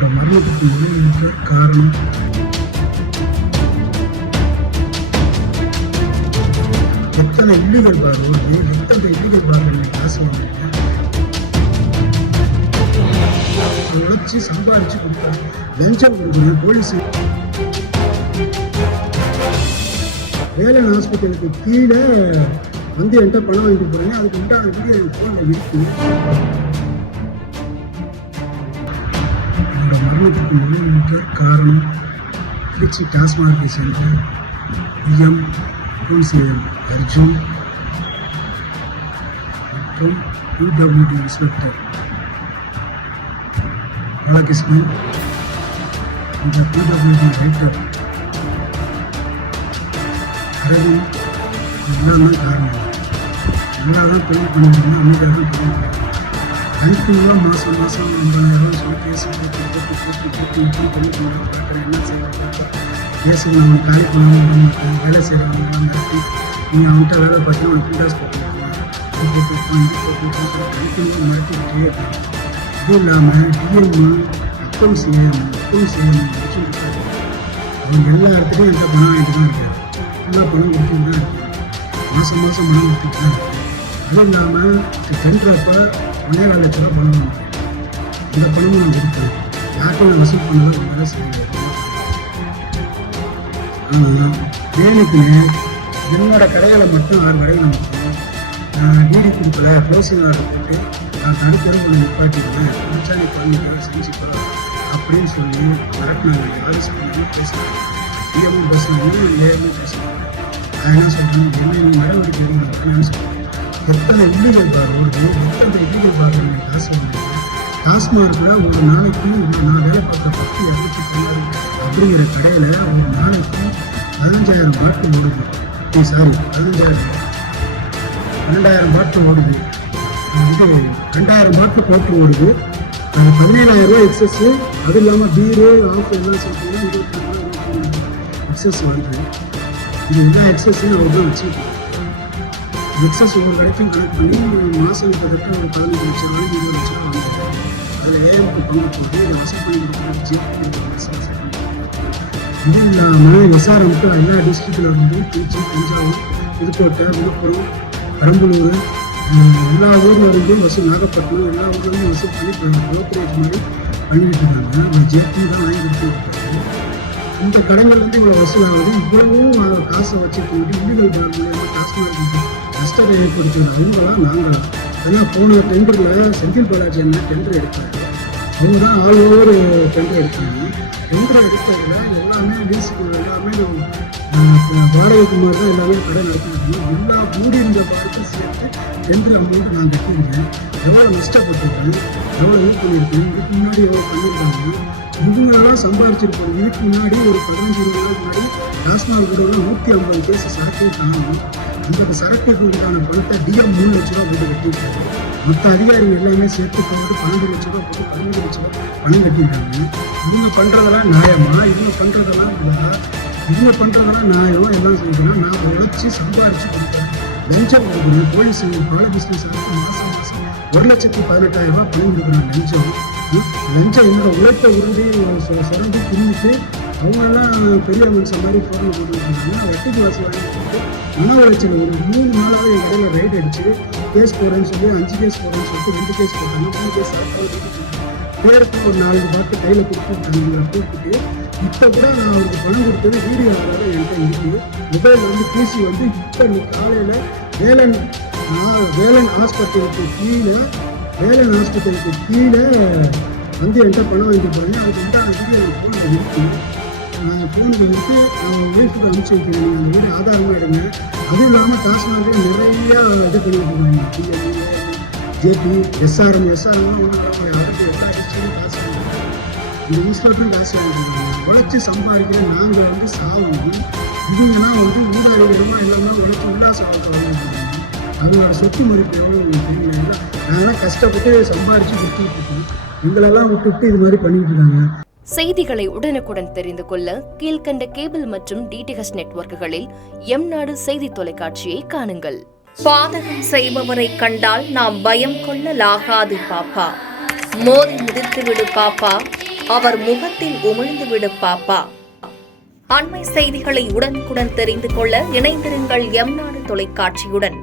என்னோட மரணத்துக்கு முழுக்க காரணம் எத்தனை இல்லீகல் பார் வருது, எத்தனை இல்லீகல் பார்கள் காசு வாங்குறீங்க, உழைச்சி சம்பாதிச்சு கொடுத்தாங்க, லஞ்சம் கொடுக்கணும். போலீஸ் வேலன் ஹாஸ்பிட்டலுக்கு கீழே வந்து என்கிட்ட பணம் வாங்கிட்டு போறேன். அதுக்கு உண்டான வீடியோ என் ஃபோனில் இருக்கு. என்னோட மரணத்துக்கு முழுக்க காரணம் திருச்சி டாஸ்மாக் சேர்ந்த பிஎம் கவுன்சிலர் அர்ஜுன் மற்றும் பிடபிள்யூடி இன்ஸ்பெக்டர் பாலகிருஷ்ணன், இந்த பிடபிள்யூடி ரைட்டர் அரவிந்த், எல்லாம் தான் காரணம். எல்லாரும் தொழில் பண்ணிக்கணும், அமைதியாக தொழில் பண்ணணும். கண்டிப்பாக மாதம் நம்ம சொல்லி கேஸ் போட்டு தொழில் பண்ண பார்க்குறேன். என்ன செய்யணும் கேஸுக்கு நம்ம காலி பண்ணணும், வேலை செய்கிறவங்க மிரட்டி நீங்கள் அவன்கிட்ட வேலை பார்த்தீங்கன்னா உனக்கு இன்ட்ரெஸ்ட் போட்டுருவாங்க, கண்டிப்பாக மாற்றிக்கிட்டே இருக்காங்க. இதுவும் இல்லாமல் டிஎம் அப்பம் செய்யணும் வச்சுருக்காரு. அவங்க எல்லா இடத்துலையும் என்கிட்ட பணம் வாங்கிட்டு தான் இருக்காரு. நல்லா பணம் கொடுத்துட்டு தான் இருக்காரு. மாதம் பணம் கொடுத்துட்டு தான் இருக்காரு. அதுவும் இல்லாமல் டெண்டரப்போ 1.5 லட்ச ரூபா பணம் வாங்க, இந்த பணமும் நான் கொடுத்தேன். யாருக்கும் நான் வசூல் பண்ணதான் வேலை செய்யல. ஆனால் வேலைக்குன்னு என்னோட கடைகளை மட்டும் 6 கடைகளை மட்டும் டிடி கொடுக்கல, க்ளோசிங் ஆர்டர் போட்டு நான் தடுக்கிறேன், ஒன்று நிப்பாட்டிடுவேன், முடிச்சா நீ பண்ணிக்கலாம் செஞ்சுக்கோ அப்படின்னு சொல்லி மிரட்டினாங்க. யாரும் சொன்னாலும் பேசுகிறாங்க, டிஎம்மும் பேசுனாங்க, ஏஎம்மும் பேசுனாங்க. நான் என்ன சொல்கிறேன், என்ன நீ நடவடிக்கை எடுக்கணும்னு சொல்கிறேன். எத்தனை இல்லீகல் பார் வருது, எத்தனை இல்லீகல் பார்கள் காசு வாங்குறீங்க. டாஸ்மாகில் ஒரு நாளைக்கு நான் வேலை பார்த்த 10,290 அப்படிங்கிற கடையில் ஒரு நாளைக்கு 15,000 பாட்டில் ஓடுது. 12,000 பாட்டில் ஓடுது. இது 2,000 பாட்டில் போட்டு ஓடுது. 17,000 ரூபா எக்ஸஸ். அது இல்லாமல் பீரு ஆஃப் எல்லாம் சேர்த்தீங்கன்னா 22 எக்ஸஸ் வருது. இது எல்லா எக்ஸஸையும் அவர் தான் வச்சுக்கிட்டு எக்ஸஸ் ஒவ்வொரு கடைக்கும் கனெக்ட் பண்ணி மாதம் கிட்டத்தட்ட ஒரு 15 லட்சம் ரூபாய் 20 லட்ச ரூபா வாங்குறாங்க. அதில் ஏஎம்க்கு பங்கு போட்டு இதை வசூல் பண்ணி கொடுக்குறது. இது இல்லாமல் எஸ்ஆர்எம்க்கு எல்லா டிஸ்ட்ரிக்டில் இருந்து திருச்சி, தஞ்சாவூர், புதுக்கோட்டை, விழுப்புரம், பெரம்பலூர், எல்லா ஊரில் இருந்தும் வசூல், நாகப்பட்டினம், எல்லா ஊர்லேயும் வசூல் பண்ணி ப்ரோக்கரேஜ் மாதிரி பண்ணிக்கிட்டு இருக்காங்க. அந்த ஜேபி தான் வாங்கி கொடுத்துருக்காங்க. இந்த கடைகள் வந்து இவ்வளோ வசூல் ஆகுது. இவ்வளவும் காசை வச்சுட்டு இல்லீகல் பார் மூலமாக டாஸ்மாக் நஷ்டத்தை ஏற்படுத்துவது அவங்களாம் நாங்களாம். ஏன்னா போன டெண்டரில் செந்தில் பாலாஜி என்ன டெண்டர் எடுத்தாரு, அவங்க தான் ஆல் ஓவர் டெண்டர் எடுத்தாங்க. டெண்டர் எடுத்ததில் எல்லாமே லீஸுக்கு எல்லாமே வாடகைக்கு மாதிரி தான் எல்லாமே கடை நடத்தினாங்க. எல்லா மூடியிருந்த பாருக்கு சேர்த்து டெண்டர் அமௌண்ட் நான் கட்டியிருக்கேன். எவ்வளோ நஷ்டப்பட்டிருக்கேன், எவ்வளோ யூஸ் பண்ணியிருக்கேன், இதுக்கு முன்னாடி எவ்வளோ பண்ணியிருக்காங்க, இவங்களாம் சம்பாதிச்சிருப்பாங்க. இதுக்கு முன்னாடி ஒரு 15-20 நாளுக்கு முன்னாடி டாஸ்மாக் கூட 150 கேஸ் சரக்கு தாங்கணும். அந்த சரக்குக்கு உண்டான பணத்தை டிஎம் 3 லட்ச ரூபா போட்டு கட்டியிருக்காங்க. மற்ற அதிகாரிகள் எல்லாமே சேர்த்து போட்டு 12 லட்ச ரூபா போட்டு 15 லட்ச ரூபா பணம் கட்டியிருக்காங்க. இவங்க பண்ணுறதெல்லாம் நியாயமா, இவங்க பண்ணுறதெல்லாம் இல்லையா, இவங்க பண்ணுறதெல்லாம் நியாயமா எல்லாம் சொல்லிங்கன்னா நான் உழைச்சி சம்பாதிச்சு கொடுப்பேன். லஞ்சம் கொடுக்கணும். போலீஸ் பாலகிருஷ்ணன் சாருக்கு மாதம் 1,18,000 ரூபா பணம் கொடுக்குறாங்க. லஞ்சம் என்னோட உழைப்பை உருண்டி சுரண்டி திரும்பிட்டு அவங்கெல்லாம் பெரிய மனுஷன் மாதிரி ஃபோனில் போட்டுருக்காங்க. வட்டிக்கு வாசி வாங்கி போட்டு மன உளைச்சல் ஒரு 3 நாளாக என் கடையில் ரைட் அடிச்சு கேஸ் போடுறேன்னு சொல்லி 5 கேஸ் போடுறேன்னு சொல்லிட்டு 2 கேஸ் போட்டாங்க. 3 கேஸ் பேருக்கு ஒரு 4 பாட்டு கையில் கொடுத்துருக்காங்க. கூப்பிட்டு இப்போ கூட நான் அவருக்கு பணம் கொடுத்தது வீடியோ ஆதாரம் என்கிட்ட இருக்குது. மொபைலில் வந்து பிசி வந்து இப்போ நீ காலையில் வேலன் ஹாஸ்பிட்டலுக்கு கீழே வந்து என்கிட்ட பணம் வாங்கிட்டு போகிறேன். அதுக்கு உண்டான வீடியோ எனக்கு ஃபோனில் இருக்குது. ஃபோனுக்கு வந்து நான் ஒய்ஃபுக்கு அனுப்பிச்சி வைக்கிறேன். நீங்கள் அந்த வீடு ஆதாரமாக எடுங்க. அதுவும் இல்லாமல் டாஸ்மாக நிறையா இது பண்ணிட்டு இருக்காங்க. ஜேபி, எஸ்ஆர்எம் அவருக்கு எல்லா டிஸ்ட்ரிக்டும் காசு வாங்கிட்டு இந்த இன்ஸ்பெக்டரும் காசு வாங்கிட்டு உழைச்சி சம்பாதிக்கிற நாங்கள் வந்து சாவணும். இவங்கெல்லாம் வந்து ஊடாரிகரமாக எல்லாமே உழைச்சி உல்லாச வாழ்க்கை வாங்கிட்டு அவங்களோட சொத்து மதிப்பு எவ்வளோ தெரியல. நாங்களாம் கஷ்டப்பட்டு சம்பாதிச்சு கொடுத்துட்டு இருக்கோம். எங்களெல்லாம் விட்டுட்டு இது மாதிரி பண்ணிட்டு இருக்காங்க. செய்திகளை உடனுக்குடன் தெரிந்து கொள்ள கீழ்கண்ட கேபிள் மற்றும் டிடிஹெச் நெட்வொர்க்குகளில் எம்நாடு செய்தி தொலைக்காட்சியை காணுங்கள். பாதகம் செய்பவரை கண்டால் நாம் பயம் கொள்ளலாகாது பாப்பா. மோதி மிதித்து விடு பாப்பா, அவர் முகத்தில் உமிழ்ந்துவிடு பாப்பா. அண்மை செய்திகளை உடனுக்குடன் தெரிந்து கொள்ள இணைந்திருங்கள் எம் நாடு தொலைக்காட்சியுடன்.